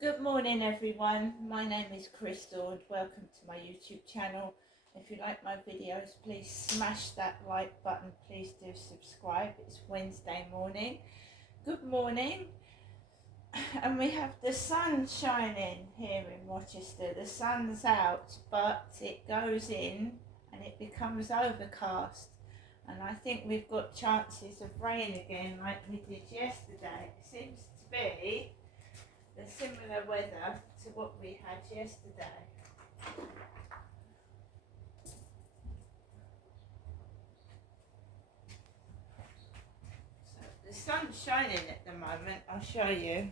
Good morning everyone, my name is Crystal and welcome to my YouTube channel. If you like my videos, please smash that like button, please do subscribe. It's Wednesday morning. Good morning. And we have the sun shining here in Rochester. The sun's out but it goes in and it becomes overcast, and I think we've got chances of rain again like we did yesterday. It seems to be the similar weather to what we had yesterday. So the sun's shining at the moment, I'll show you.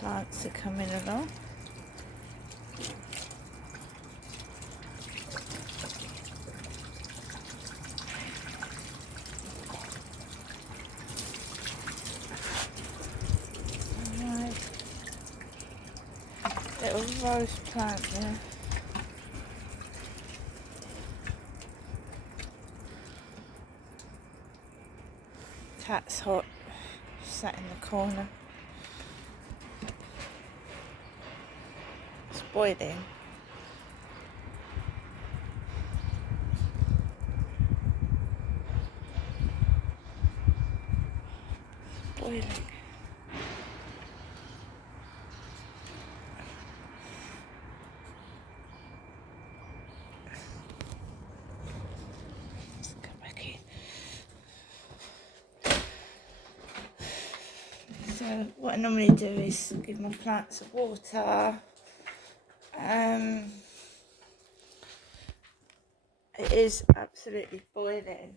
Plants are coming along. Right. Little rose plant there. Cat's hot, sat in the corner. It's boiling. Boiling. Let's go back in. So what I normally do is give my plants water. It is absolutely boiling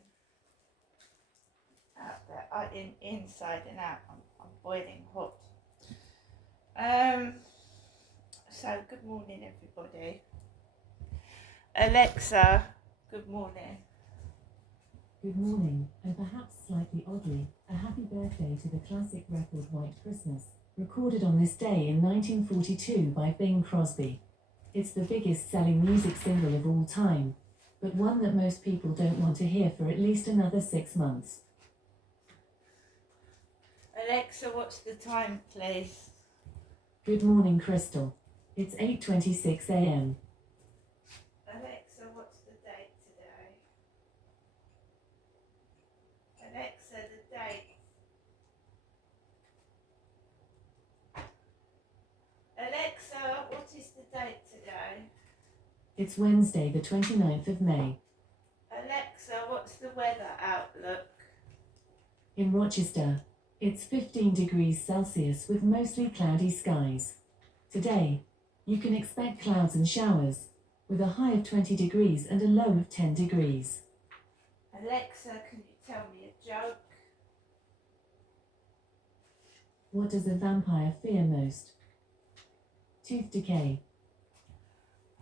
out there, inside and out. I'm boiling hot. So good morning everybody. Alexa, good morning. Good morning, and perhaps slightly oddly, a happy birthday to the classic record White Christmas, recorded on this day in 1942 by Bing Crosby. It's the biggest selling music single of all time, but one that most people don't want to hear for at least another 6 months. Alexa, what's the time, please? Good morning, Crystal. It's 8:26 a.m. Alexa, what's the date today? Alexa, the date. Alexa, what is the date today? It's Wednesday, the 29th of May. Alexa, what's the weather outlook? In Rochester, it's 15 degrees Celsius with mostly cloudy skies. Today, you can expect clouds and showers, with a high of 20 degrees and a low of 10 degrees. Alexa, can you tell me a joke? What does a vampire fear most? Tooth decay.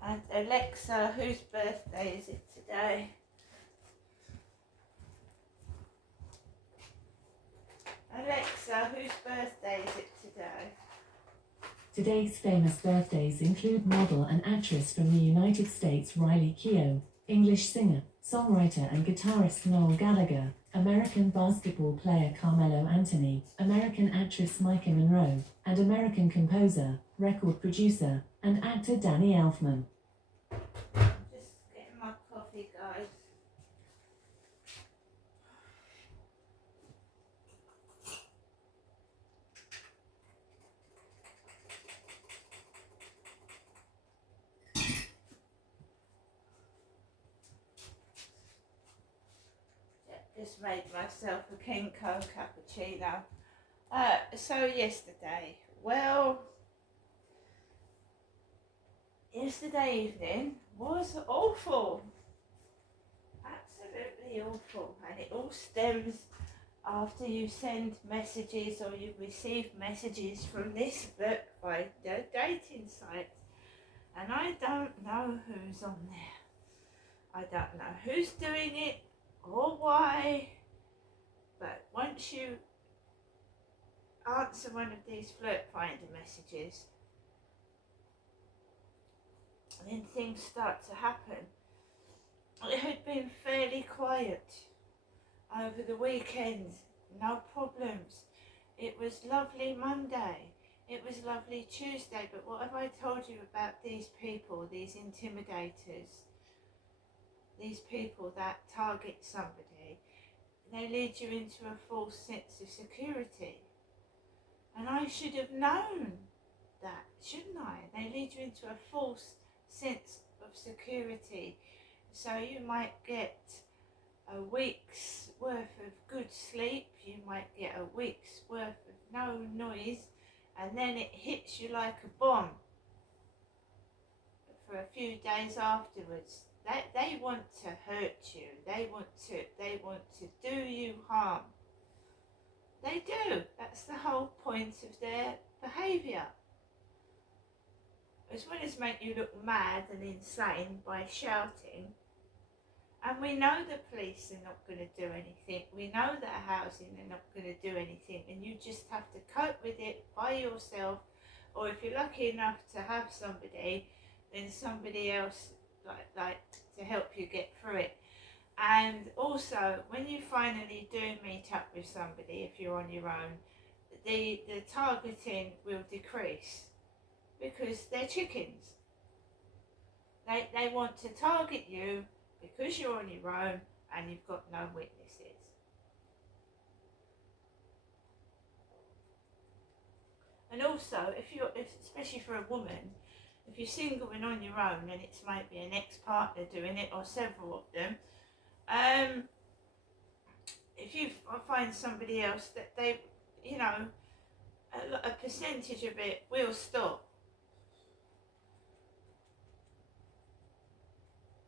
And Alexa, whose birthday is it today? Alexa, whose birthday is it today? Today's famous birthdays include model and actress from the United States Riley Keough, English singer, songwriter and guitarist Noel Gallagher, American basketball player Carmelo Anthony, American actress Micah Monroe, and American composer, record producer, and actor Danny Elfman. Just getting my coffee, guys. Just made myself a Kenko cappuccino. So yesterday, yesterday evening was awful. Absolutely awful. And it all stems after you send messages or you receive messages from this flirt finder dating site, and I don't know who's on there. I don't know who's doing it or why, but once you answer one of these flirt finder messages, then things start to happen. It had been fairly quiet over the weekend, no problems. It was lovely Monday, it was lovely Tuesday, but what have I told you about these people, these intimidators, these people that target somebody? They lead you into a false sense of security. And I should have known that, shouldn't I? They lead you into a false sense of security. So you might get a week's worth of good sleep, you might get a week's worth of no noise, and then it hits you like a bomb for a few days afterwards. They want to hurt you, they want to do you harm. They do. That's the whole point of their behaviour. As well as make you look mad and insane by shouting. And we know the police are not going to do anything. We know that housing are not going to do anything. And you just have to cope with it by yourself. Or if you're lucky enough to have somebody, then somebody else like to help you get through it. And also, when you finally do meet up with somebody, if you're on your own, the targeting will decrease because they're chickens. They want to target you because you're on your own and you've got no witnesses. And also, especially for a woman, if you're single and on your own and it's maybe an ex-partner doing it or several of them, if you find somebody else that they, a percentage of it will stop.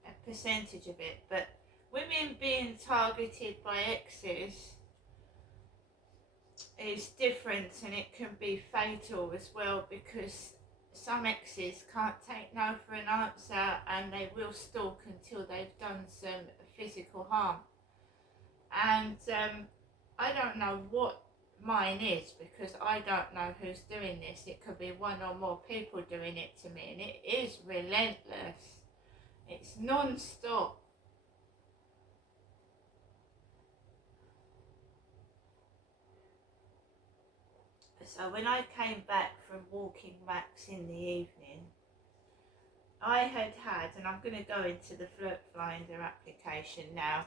A percentage of it. But women being targeted by exes is different, and it can be fatal as well, because some exes can't take no for an answer and they will stalk until they've done some physical harm. And I don't know what mine is, because I don't know who's doing this. It could be one or more people doing it to me, and it is relentless. It's non-stop. So when I came back from walking Max in the evening, I had, and I'm going to go into the Flirt Finder application now,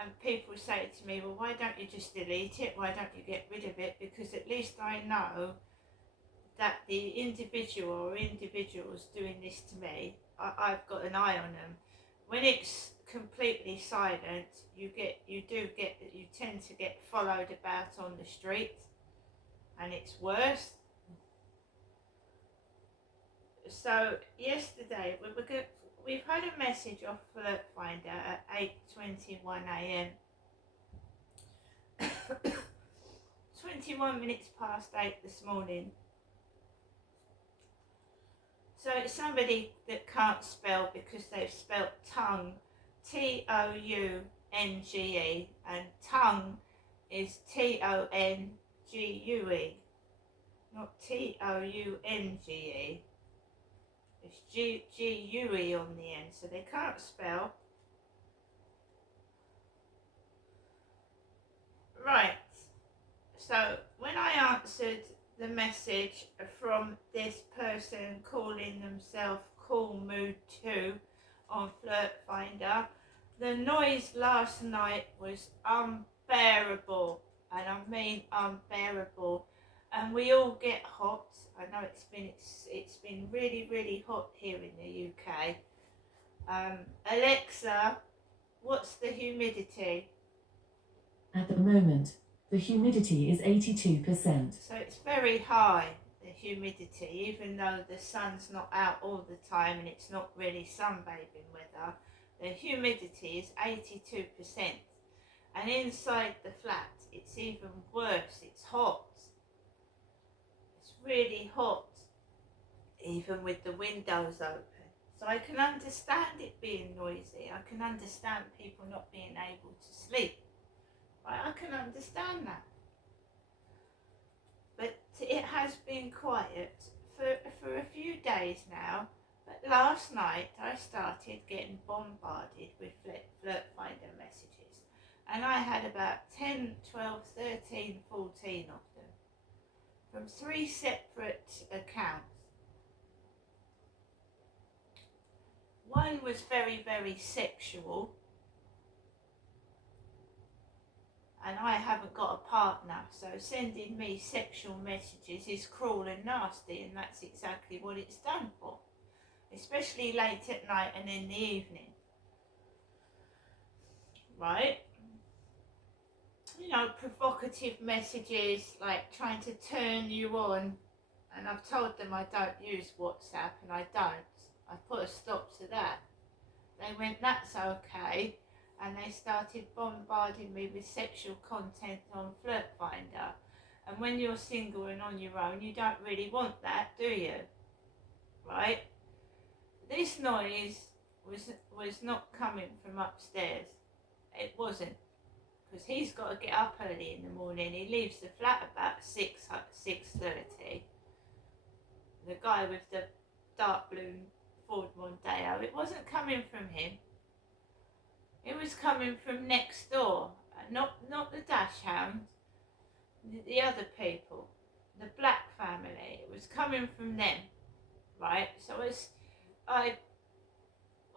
and people say to me, well, why don't you just delete it? Why don't you get rid of it? Because at least I know that the individual or individuals doing this to me, I've got an eye on them. When it's completely silent, you tend to get followed about on the street, and it's worse. So yesterday we've had a message off Flirt Finder at 8:21 a.m. 21 minutes past 8 this morning. So it's somebody that can't spell, because they've spelt tongue Tounge, and tongue is Tongue, not Tounge. It's Gue on the end, so they can't spell. Right, so when I answered the message from this person calling themselves Cool Mood 2 on Flirt Finder, the noise last night was unbearable, and I mean unbearable. And we all get hot. I know it's been really, really hot here in the UK. Alexa, what's the humidity? At the moment, the humidity is 82%. So it's very high, the humidity, even though the sun's not out all the time and it's not really sunbathing weather. The humidity is 82%. And inside the flat, it's even worse. It's hot. It's really hot, even with the windows open. So I can understand it being noisy. I can understand people not being able to sleep. Right? I can understand that. But it has been quiet for a few days now. But last night I started getting bombarded with flirt finder messages. And I had about 10, 12, 13, 14 of them from 3 separate accounts. One was very, very sexual, and I haven't got a partner, so sending me sexual messages is cruel and nasty, and that's exactly what it's done for, especially late at night and in the evening. Right? You know, provocative messages like trying to turn you on, and I've told them I don't use WhatsApp, and I don't. I put a stop to that. They went, that's okay, and they started bombarding me with sexual content on Flirt Finder. And when you're single and on your own, you don't really want that, do you? Right? This noise was not coming from upstairs. It wasn't. Because he's got to get up early in the morning. He leaves the flat about 6:30. The guy with the dark blue Ford Mondeo, it wasn't coming from him. It was coming from next door. Not the dash hound, the other people, the black family. It was coming from them, right? So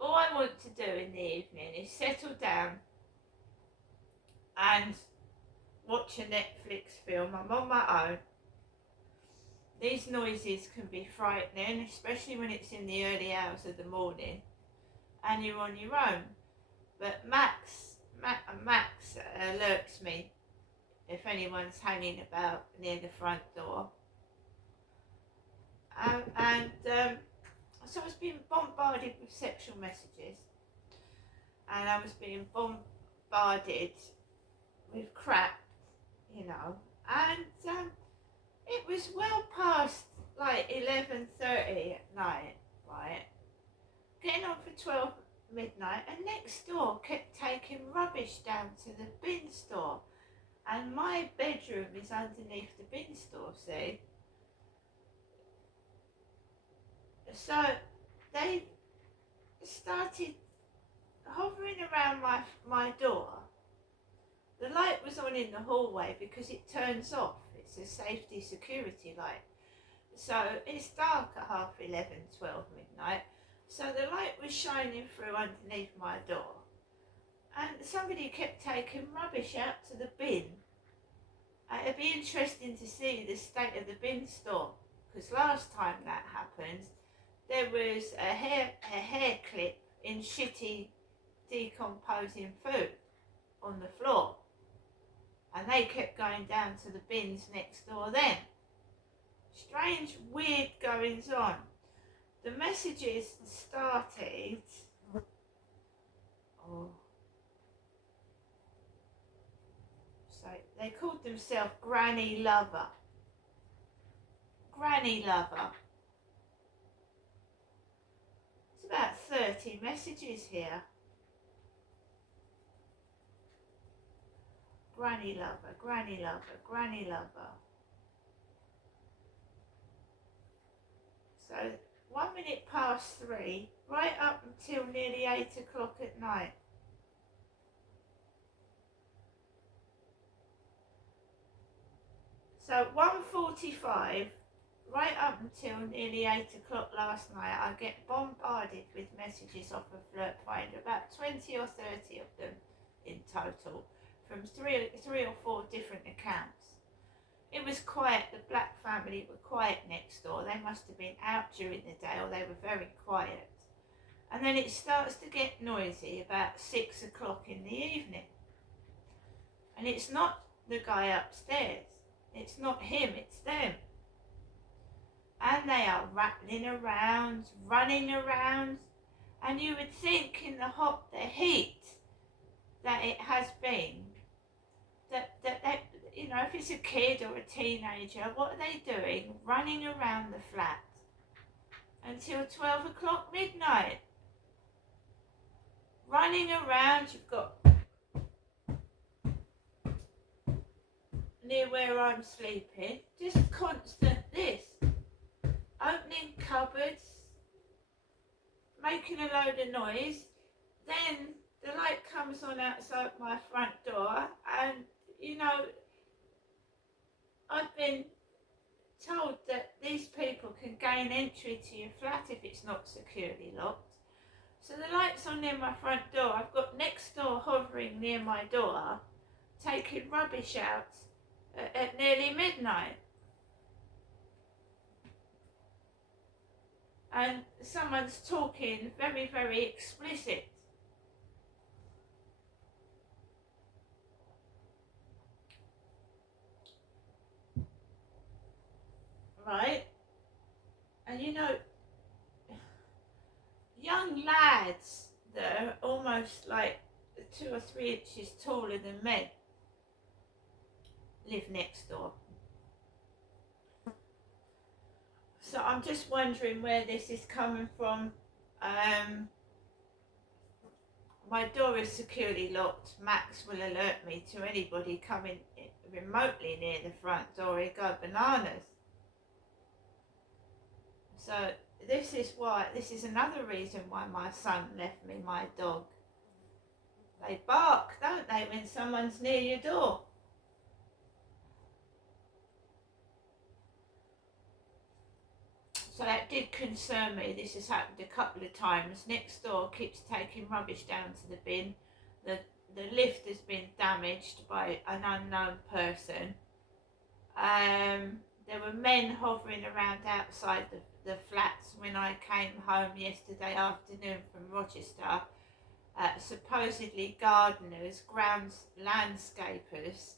all I want to do in the evening is settle down and watch a Netflix film. I'm on my own. These noises can be frightening, especially when it's in the early hours of the morning and you're on your own. But Max alerts me if anyone's hanging about near the front door. So I was being bombarded with sexual messages, and I was being bombarded with crap, you know, and it was well past like 11:30 at night, right? Getting on for 12 midnight, and next door kept taking rubbish down to the bin store, and my bedroom is underneath the bin store, see? So they started hovering around my door. The light was on in the hallway because it turns off. It's a safety security light. So it's dark at 11:30, 12 midnight. So the light was shining through underneath my door. And somebody kept taking rubbish out to the bin. It'd be interesting to see the state of the bin store. Because last time that happened, there was a hair clip in shitty decomposing food on the floor. And they kept going down to the bins next door then. Strange, weird goings on. The messages started. So they called themselves Granny Lover. Granny Lover. It's about 30 messages here. Granny Lover, Granny Lover, Granny Lover. So 1 minute past 3, right up until nearly 8 o'clock at night. So 1:45, right up until nearly 8 o'clock last night, I get bombarded with messages off of Flirt Finder, about 20 or 30 of them in total, from three or four different accounts. It was quiet. The black family were quiet next door. They must have been out during the day, or they were very quiet. And then it starts to get noisy about 6 o'clock in the evening. And it's not the guy upstairs. It's not him, it's them. And they are rattling around, running around. And you would think in the heat that it has been, that they, you know, if it's a kid or a teenager, what are they doing? Running around the flat until 12 o'clock midnight. Running around, you've got near where I'm sleeping, just constant this. Opening cupboards, making a load of noise, then the light comes on outside my front door, and you know, I've been told that these people can gain entry to your flat if it's not securely locked. So the light's on near my front door. I've got next door hovering near my door, taking rubbish out at nearly midnight. And someone's talking very, very explicit. Right? And you know, young lads that are almost like 2 or 3 inches taller than me live next door. So I'm just wondering where this is coming from. My door is securely locked. Max will alert me to anybody coming remotely near the front door. He'll go bananas. So this is another reason why my son left me my dog. They bark, don't they, when someone's near your door? So that did concern me. This has happened a couple of times. Next door keeps taking rubbish down to the bin. The lift has been damaged by an unknown person. There were men hovering around outside the flats when I came home yesterday afternoon from Rochester. Supposedly gardeners, grounds landscapers,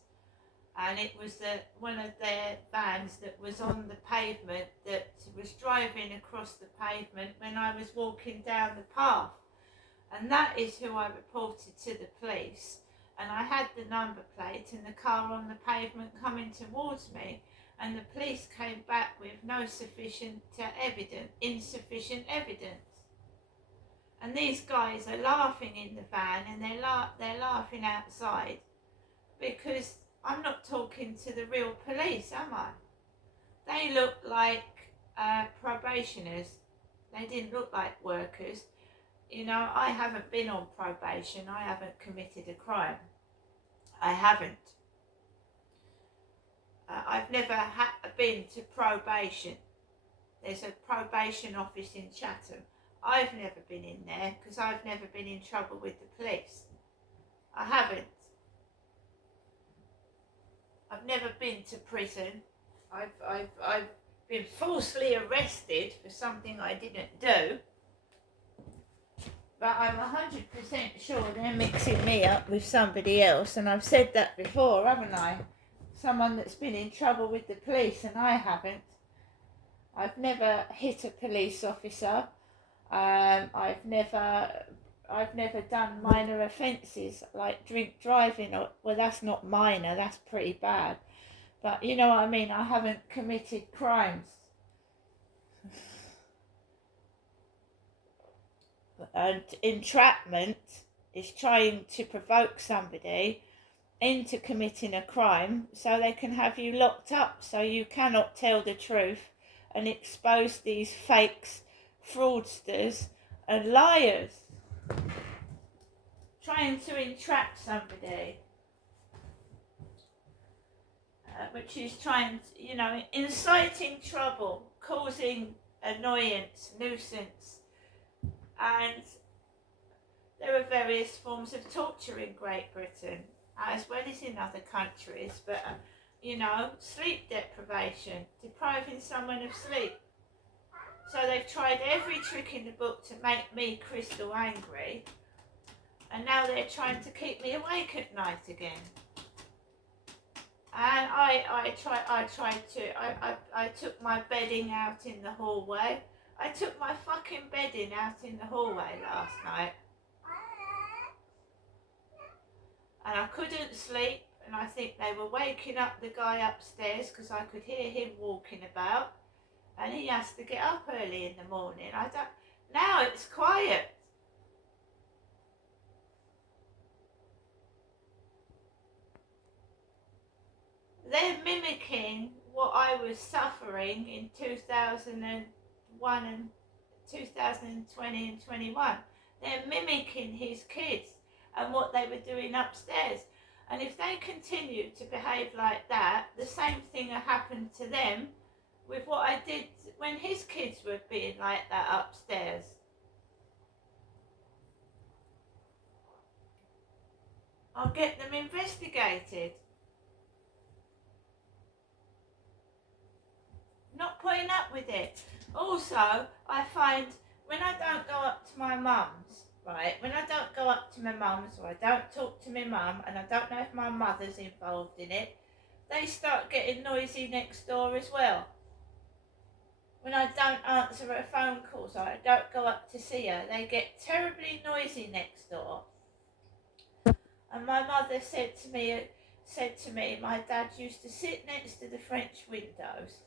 and it was one of their vans that was on the pavement that was driving across the pavement when I was walking down the path. And that is who I reported to the police. And I had the number plate and the car on the pavement coming towards me. And the police came back with insufficient evidence. And these guys are laughing in the van, and they're laughing outside because I'm not talking to the real police, am I? They look like probationers. They didn't look like workers. You know, I haven't been on probation. I haven't committed a crime. I haven't. I've never been to probation. There's a probation office in Chatham. I've never been in there because I've never been in trouble with the police. I haven't. I've never been to prison. I've been falsely arrested for something I didn't do. But I'm 100% sure they're mixing me up with somebody else, and I've said that before, haven't I? Someone that's been in trouble with the police, and I haven't. I've never hit a police officer. I've never done minor offences like drink driving. Well, that's not minor, that's pretty bad. But you know what I mean, I haven't committed crimes. And entrapment is trying to provoke somebody into committing a crime so they can have you locked up so you cannot tell the truth and expose these fakes, fraudsters and liars. Trying to entrap somebody, which is trying to, you know, inciting trouble, causing annoyance, nuisance. And there are various forms of torture in Great Britain, as well as in other countries, but, you know, sleep deprivation, depriving someone of sleep. So they've tried every trick in the book to make me crystal angry, and now they're trying to keep me awake at night again. And I took my bedding out in the hallway. I took my fucking bedding out in the hallway last night. And I couldn't sleep, and I think they were waking up the guy upstairs because I could hear him walking about, and he has to get up early in the morning. Now it's quiet. They're mimicking what I was suffering in 2001 and 2020 and 21. They're mimicking his kids and what they were doing upstairs. And if they continue to behave like that, the same thing will happen to them with what I did when his kids were being like that upstairs. I'll get them investigated. Not putting up with it. Also, I find when I don't go up to my mum's, right, when I don't go up to my mum's, or I don't talk to my mum, and I don't know if my mother's involved in it, they start getting noisy next door as well. When I don't answer her phone calls, or I don't go up to see her, they get terribly noisy next door. And my mother said to me, my dad used to sit next to the French windows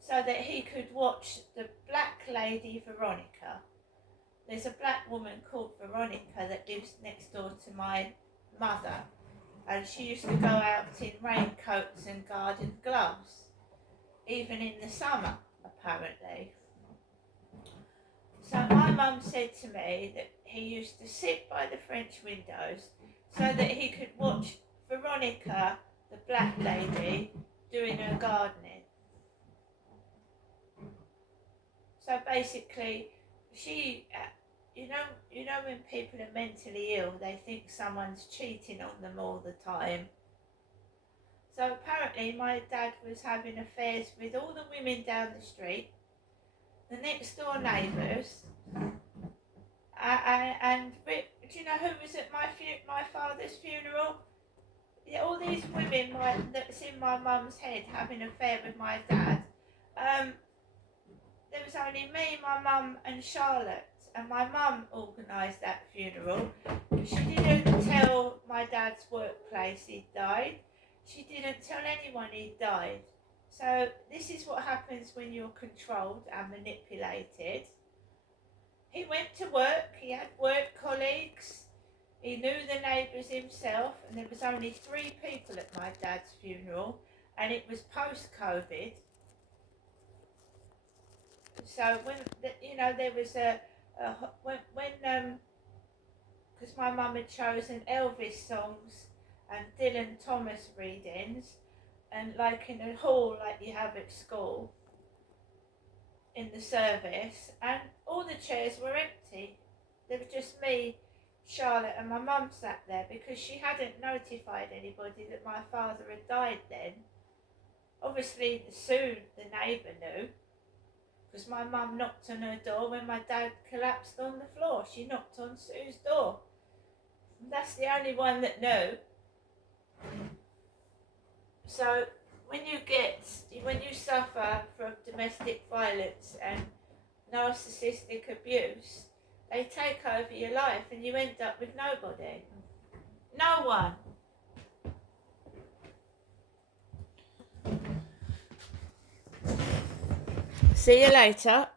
so that he could watch the black lady Veronica. There's a black woman called Veronica that lives next door to my mother, and she used to go out in raincoats and garden gloves, even in the summer, apparently. So my mum said to me that he used to sit by the French windows so that he could watch Veronica, the black lady, doing her gardening. So basically, she, you know when people are mentally ill, they think someone's cheating on them all the time. So apparently my dad was having affairs with all the women down the street, the next door neighbours, and do you know who was at my father's funeral? Yeah, all these women that's in my mum's head having an affair with my dad. There was only me, my mum and Charlotte, and my mum organised that funeral. She didn't tell my dad's workplace he'd died. She didn't tell anyone he'd died. So this is what happens when you're controlled and manipulated. He went to work, he had work colleagues, he knew the neighbours himself, and there was only 3 people at my dad's funeral, and it was post-COVID. So when there was because my mum had chosen Elvis songs and Dylan Thomas readings, and like in a hall like you have at school in the service, and all the chairs were empty. There was just me, Charlotte, and my mum sat there because she hadn't notified anybody that my father had died then. Obviously soon the neighbour knew, because my mum knocked on her door when my dad collapsed on the floor. She knocked on Sue's door. That's the only one that knew. So when you suffer from domestic violence and narcissistic abuse, they take over your life and you end up with nobody. No one. See you later.